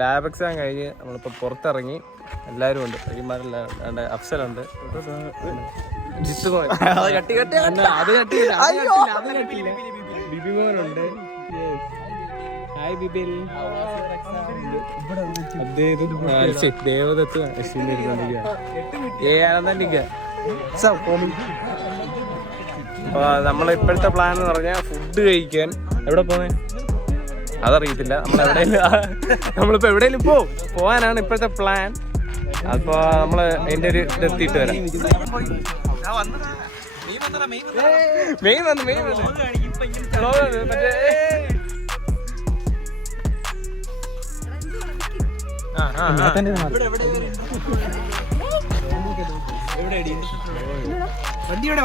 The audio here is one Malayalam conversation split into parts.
ലാബ് എക്സാം കഴിഞ്ഞ് നമ്മളിപ്പോൾ പുറത്തിറങ്ങി. എല്ലാവരും ഉണ്ട്, പയ്യന്മാരെല്ലാം. അഫ്സലുണ്ട്, ബിബിമോനുണ്ട്. ഹായ് ബിബിൽ. ദേവദത്ത് അപ്പൊ നമ്മളെ ഇപ്പോഴത്തെ പ്ലാൻ എന്ന് പറഞ്ഞാൽ ഫുഡ് കഴിക്കാൻ. എവിടെ പോന്നെ അതറിയത്തില്ല. നമ്മളിപ്പോ എവിടെയെങ്കിലും പോവാനാണ് ഇപ്പോഴത്തെ പ്ലാൻ. അപ്പൊ നമ്മള് അതിന്റെ ഒരു ഇതെത്തിയിട്ട് വരാം. മെയ് വന്നു മറ്റേ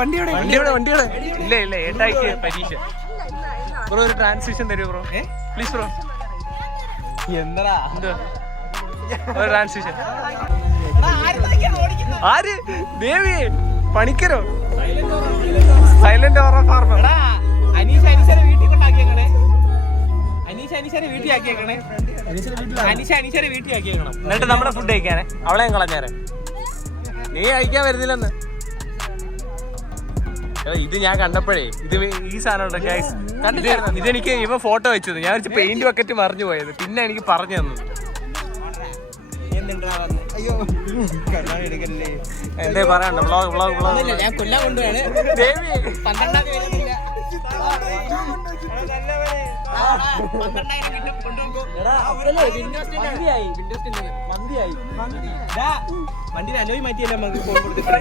വണ്ടിയുടെ ഇല്ല ഏട്ടായിക്ക് പരീക്ഷ. ബ്രോ ഒരു ട്രാൻസിഷൻ തരുമോ ബ്രോ? Please bro. എന്താ ഒരു ട്രാൻസിഷൻ? ആര്? ദേവി പണിക്കരോ? സൈലന്റ് ഓറ ഫാർമർ. അനീഷനെ വീട്ടിലാക്കിയേക്കണം. എന്നിട്ട് നമ്മുടെ ഫുഡ് കഴിക്കാനേ അവളെ കളഞ്ഞേരെ. നീ കഴിക്കാൻ വരുന്നില്ലെന്ന്. ഇത് ഞാൻ കണ്ടപ്പോഴേ ഇത് ഈ സാധനം ഇതെനിക്ക് ഇവ ഫോട്ടോ വെച്ചത്. ഞാൻ വെച്ച് പെയിന്റ് ബക്കറ്റ് മറിഞ്ഞു പോയത്. പിന്നെ എനിക്ക് പറഞ്ഞു തന്നു. എന്തേ പറയണ്ട? വ്ളോഗ് ഞാൻ കൊല്ലാൻ കൊണ്ടുപോയാണ്. വണ്ടിയിൽ അലോയി മാറ്റിയല്ലേ നമുക്ക് ഫോൺ കൊടുത്തിട്ട്.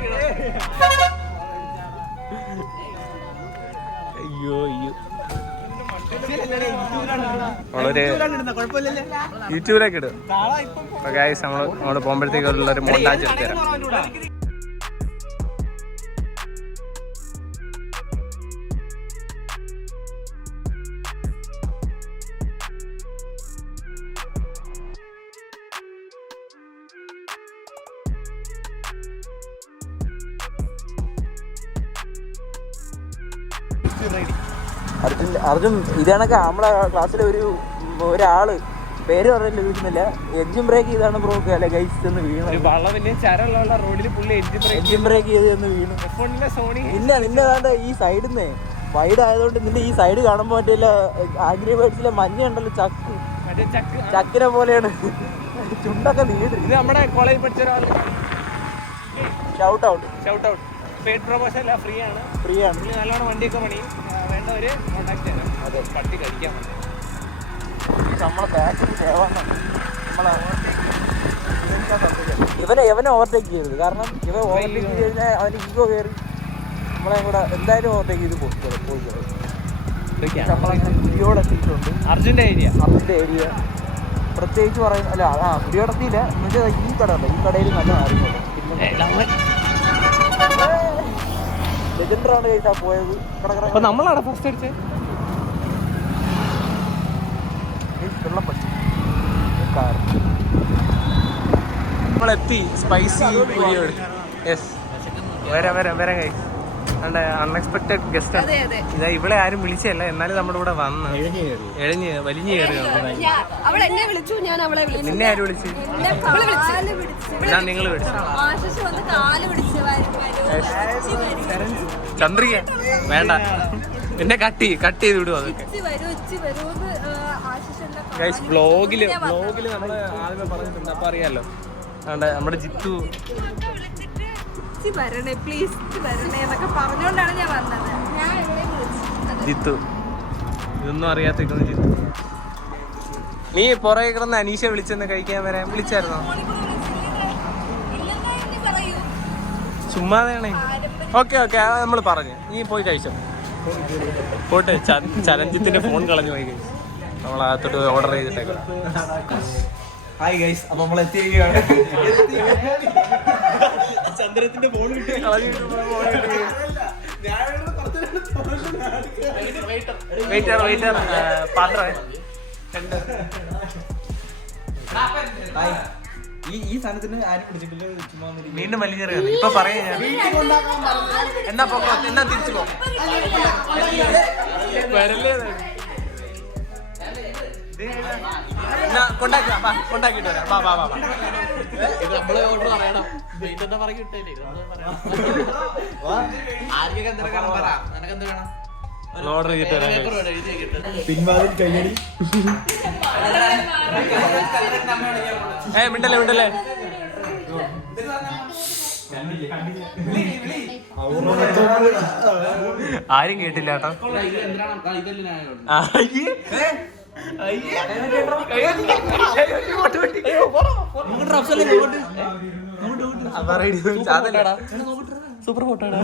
അയ്യോ യൂട്യൂബിലേക്ക് ഇടും. നമ്മള് പോകുമ്പോഴത്തേക്കുള്ള ഒരു മോണ്ടാജ് എടുത്തു തരാം. അർജുൻ ഇതാണൊക്കെ നമ്മളെ ക്ലാസ്സിലെ ഒരാള് പേര് പറയാൻ വീഴുന്നില്ല. എഞ്ചിൻ ബ്രേക്ക് ചെയ്താണ് ബ്രോ അല്ലെ ഗൈസ് എന്ന് വീണു. റോഡിൽ പുള്ളി എഞ്ചിൻ ബ്രേക്ക് ചെയ്തെന്ന് വീണു. ഇല്ല നിന്റെ വേണ്ട ഈ സൈഡിൽ നിന്ന് വൈഡ് ആയതുകൊണ്ട് നിന്റെ ഈ സൈഡ് കാണുമ്പോ മറ്റേ ആഗ്രി ബേർഡ്സിലെ മഞ്ഞ ഉണ്ടല്ലോ, ചക്കിനെ പോലെയാണ്. ചുണ്ടൊക്കെ നീട്. ഇത് നമ്മുടെ കോളേജിൽ പഠിച്ച ഒരാൾ. Shout out. പെയ്ഡ് പ്രൊമോഷൻ അല്ല, ഫ്രീ ആണ്. നല്ലോണം വണ്ടിയൊക്കെ പണി വേണ്ടവര് കോണ്ടാക്ട് ചെയ്യാം. അതെ, പട്ടി കഴിക്കാൻ നമ്മളെ ബാക്കിൽ ഇവനെ ഓവർടേക്ക് ചെയ്യരുത്. കാരണം ഇവൻ ഓവർടേക്ക് ചെയ്ത് കഴിഞ്ഞാൽ അവന് ഈഗോ കയറി നമ്മളെ കൂടെ എന്തായാലും ഓവർടേക്ക് ചെയ്ത് പോയി. മുടിയോടെത്തിയിട്ടുണ്ട്. അർജുൻ്റെ ഏരിയ പ്രത്യേകിച്ച് പറയുന്നത് അല്ല. മുടിയോടെത്തിയില്ല എന്നുവെച്ചാൽ ഈ കട ഉണ്ട്. ഈ കടയിൽ നല്ല അറിയുന്നുണ്ട്. ലെജൻഡറാണ് കഴിച്ചാ പോയത്. നമ്മളാണ് ഫസ്റ്റ് അടിച്ചത്. നമ്മളെത്തി സ്പൈസി ബിരിയാണി. യെസ്, വരാം കൈ. അൺഎക്സ്പെക്ടഡ് ഗസ്റ്റ് ആണ്. ഇതാ ഇവിടെ ആരും വിളിച്ചല്ല, എന്നാലും നമ്മുടെ കൂടെ വന്ന് വലിഞ്ഞു കയറി. നിന്നെ ആര് വിളിച്ചു? ഞാൻ നിങ്ങൾ വിളിച്ചു. ചന്ദ്രിക വേണ്ട, എന്നെ കട്ട് ചെയ്ത് വിടും. അതൊക്കെ വ്ളോഗില് നമ്മള് ആദ്യമേ പറഞ്ഞിട്ടുണ്ട്. അപ്പൊ അറിയാലോ നമ്മുടെ ജിത്തു ഇതൊന്നും അറിയാത്ത ജിത്തു. നീ പുറകെ കിടന്ന് അനീഷ വിളിച്ചെന്ന് കഴിക്കാൻ വരാൻ വിളിച്ചായിരുന്നോ? ചുമ്മാതെയാണേ. ഓക്കെ നമ്മൾ പറഞ്ഞു. നീ പോയി കഴിച്ചോ. പോട്ടെ. ചലഞ്ചിത്തിന്റെ ഫോൺ കളഞ്ഞു പോയി കഴിച്ചു. നമ്മളകത്തോട്ട് ഓർഡർ ചെയ്തിട്ടേക്കാം. ഹായ് ഗൈസ്, അപ്പൊ നമ്മൾ എത്തിയിരിക്കുകയാണ്. ചന്ദ്രത്തിന്റെ ഫോൺ വെയിറ്റർ പാത്രം. ഈ സാധനത്തിന് ആരും പിടിച്ചിട്ടില്ല. വീണ്ടും വലിയ ഇപ്പൊ പറയാ. എന്നാ തിരിച്ചു പോ. വരല്ലേ കൊണ്ടാക്കിട്ട് വരാം. വാ വാ വാ. നമ്മള് ഓർഡർ പറയണം. പറഞ്ഞു കിട്ടില്ലേ ആർക്കൊക്കെ എന്തൊക്കെ പറ. നിനക്ക് എന്ത് വേണം? ഓർഡർ ചെയ്തിട്ട് വരാം. പിൻവാതിൽ കയ്യടി. മിണ്ടല്ലേ മിണ്ടല്ലേ. ആരും കേട്ടില്ല കേട്ടോ. സൂപ്പർ ഫോട്ടോടാ.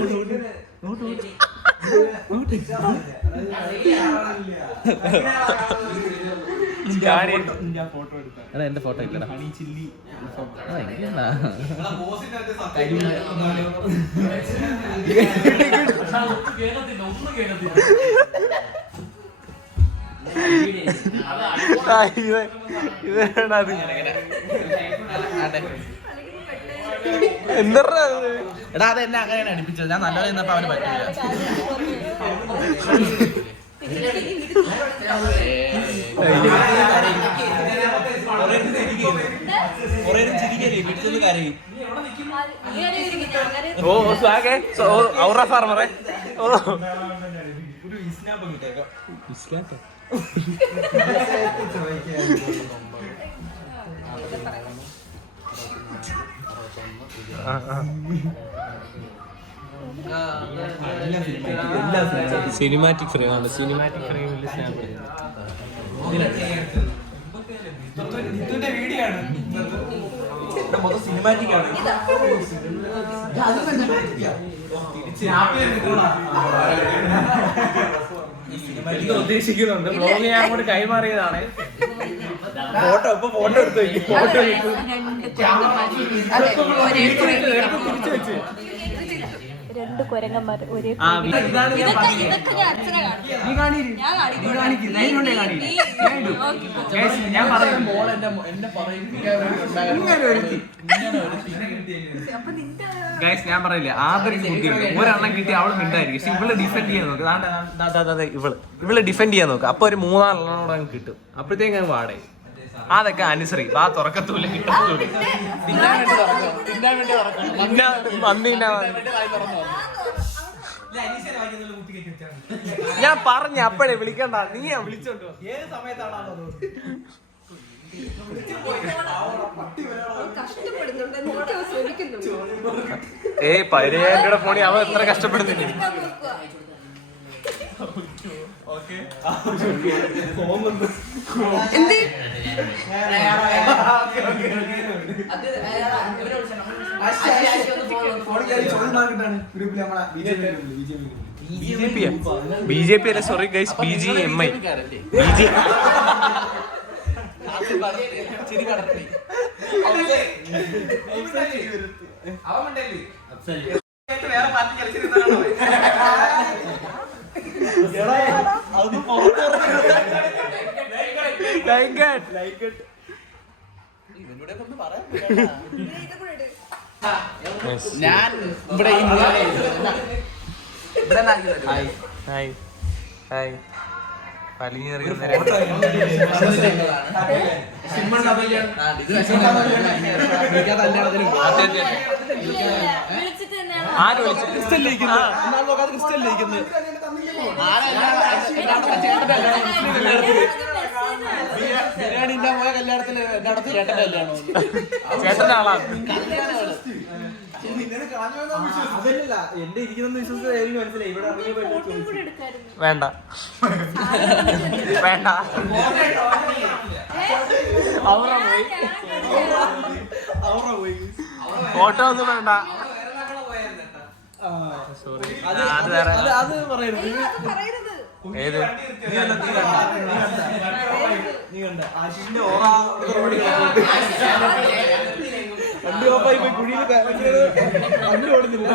എന്റെ ഫോട്ടോ ഇല്ലടാ. എന്താ എടാ അത് എന്നെ അങ്ങനെയാണ് അടുപ്പിച്ചത്. ഞാൻ നല്ലത് നിന്നപ്പോ അവന് പറ്റില്ല. ഓ സ്വാഗേ ഔറ ഫാർമറേ. ഓ സിനിമാറ്റിക് ഫ്രെയിം ആണ്. സിനിമാറ്റിക് ഫ്രെയിമിൽ സ്നാപ്പ് സിനിമാറ്റിക് ആണ്. ഉദ്ദേശിക്കുന്നുണ്ട്. ബ്ലോഗ് ഞാൻ അങ്ങോട്ട് കൈമാറിയതാണ്. ഫോട്ടോ ഇപ്പൊ ഫോട്ടോ എടുത്തു. ഫോട്ടോ രണ്ട് കുരങ്ങന്മാർ ഒരേ ഞാൻ പറയാം. ഗൈസ് ഞാൻ പറയില്ല, ആദ്യം ബുദ്ധിയുണ്ട്. ഒരെണ്ണം കിട്ടി അവള് മിണ്ടായിരിക്കും. പക്ഷെ ഇവള് ഡിഫെൻഡ് ചെയ്യാൻ നോക്ക്. ഇവള് ഡിഫെൻഡ് ചെയ്യാൻ നോക്ക്. അപ്പൊ ഒരു മൂന്നാലെണ്ണോടെ കിട്ടും. അപ്പോഴത്തേക്ക് ഞാൻ വാടേ അതൊക്കെ അനുസരി വാ തുറക്കത്തൂല കിട്ടത്തൂല. ഞാൻ പറഞ്ഞ അപ്പഴേ വിളിക്കണ്ട. നീ ഞാൻ വിളിച്ചോണ്ടോ ഏത് സമയത്താണോ? ഏയ് 10,000 രൂപയുടെ ഫോണിൽ അവൻ എത്ര കഷ്ടപ്പെടുന്നില്ല. BJP അല്ല, സോറി ഗൈസ്, BGMI. ഞാൻ ഇവിടെ ബിരിയാണിന്റെ പോയ കല്യാണത്തിന് എല്ലായിടത്തും ചേട്ടന്റെ കല്യാണം. ചേട്ടന്റെ ആളാണ്. അതല്ല എന്റെ ഇരിക്കുന്ന വിശ്വസിച്ചായിരിക്കും മനസ്സിലായി. ഇവിടെ വേണ്ട വേണ്ട ഫോട്ടോ ഒന്നും വേണ്ട. സോറി അത് പറയരുത്. ഏത് നീ കണ്ട ആശിഷിന്റെ ഓറ വണ്ടി ഓഫായി പോയി കുഴിയിൽ വണ്ടി ഓടുന്നില്ല.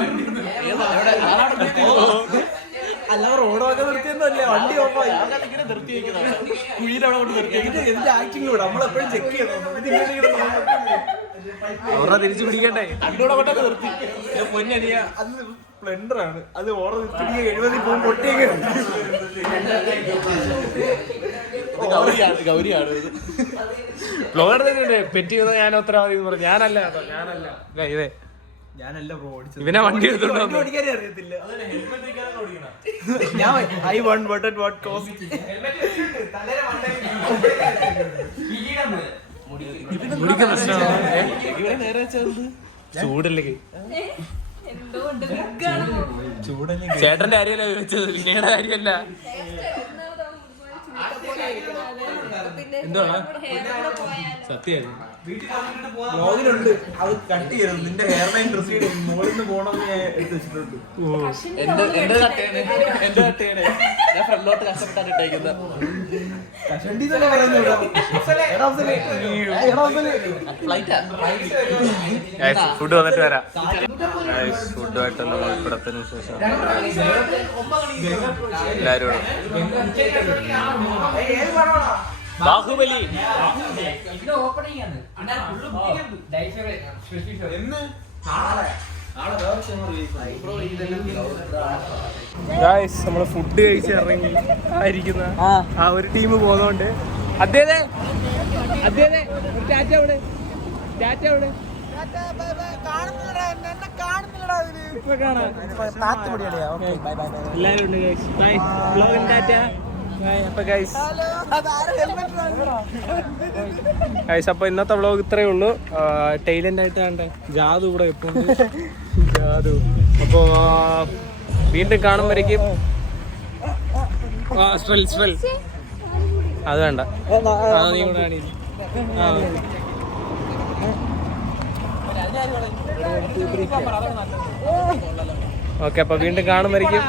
അല്ല റോഡൊക്കെ നിർത്തിയൊന്നുമല്ലേ, വണ്ടി ഓഫായി കുഴിയിൽ അവിടെ കൊണ്ട് നിർത്തി. ഇതിന്റെ ആക്ടിങ് കൂടെ നമ്മളെപ്പോഴും ചെക്ക് ചെയ്യണം. ഓറ തിരിച്ചു പിടിക്കട്ടെ. അതിനോടെ നിർത്തി പൊന്നണിയ. അത് സ്പ്ലെൻഡറാണ്. അത് ഓറ നിർത്തി 70 പോകും പൊട്ടിയൊക്കെ. ഗൗരിയാണ് ബ്ലോഗർ തന്നെ പെറ്റി ഞാൻ ഉത്തരവാദി എന്ന് പറഞ്ഞു. ഞാനല്ല കേട്ടോ, ഞാനല്ല. ഇതേ ഞാനല്ല ബ്രോ ഓടിച്ചത്. ഇവനെ വണ്ടി എടുത്തോണ്ട് വന്നു. ഓടിക്കാനേ അറിയത്തില്ല. ഞാൻ I one what at what cost. മുടിക്ക് പ്രശ്നമാണ്. ഇവിടെ നേരെ വെച്ചത് ചൂടല്ലേ എന്തുകൊണ്ട് ചേട്ടന്റെ കാര്യമല്ല ചോദിച്ചത്, ലിനയുടെ കാര്യമല്ല. എന്താണ് സത്യം വ്ളോഗിലുണ്ട്. അത് കട്ട് ചെയ്യരുത്. നിന്റെ ഹെയർ ലൈൻ ഡ്രസ് ചെയ്ത് മുകളിൽ നിന്ന് പോകണമെന്ന് ഞാൻ എടുത്ത് വെച്ചിട്ടുണ്ട്. എന്റെ കട്ടയാണ് ഞാൻ ഫ്രണ്ടിലോട്ട് കഷ്ടപ്പെട്ടാണ് ഇട്ടേക്കുന്നത്. കഷണ്ടി തന്നെ പറയുന്നത് ഫുഡ് വന്നിട്ട് വരാം. ഫുഡുമായിട്ട് നമ്മൾ ഇവിടത്തിന് ശേഷം എല്ലാവരും ബാഹുബലി നമ്മള് ഫുഡ് കഴിച്ച് ഇറങ്ങി ആയിരിക്കുന്ന ആ ഒരു ടീം പോകുന്നോണ്ട് അദ്ദേഹത്തെ ടാറ്റ അവിടെ ടാറ്റ അവിടെ എല്ലാരും ഉണ്ട് ഗൈസ്. ബൈ വ്ലോഗിൻ ടാറ്റ. അപ്പൊ ഗൈസ് അപ്പൊ ഇന്നത്തെ വ്ലോഗ് ഇത്രയേ ഉള്ളൂ. ടൈലന്റ് ആയിട്ട് കണ്ടേ ജാതു ഇവിടെ എപ്പോഴും ജാതു. അപ്പോ വീണ്ടും കാണുമ്പോഴേക്കും സ്ട്രെൽ അത് വേണ്ട, നീ കൂടെ കാണിച്ചു. ഓക്കെ, അപ്പൊ വീണ്ടും കാണുമ്പോഴേക്കും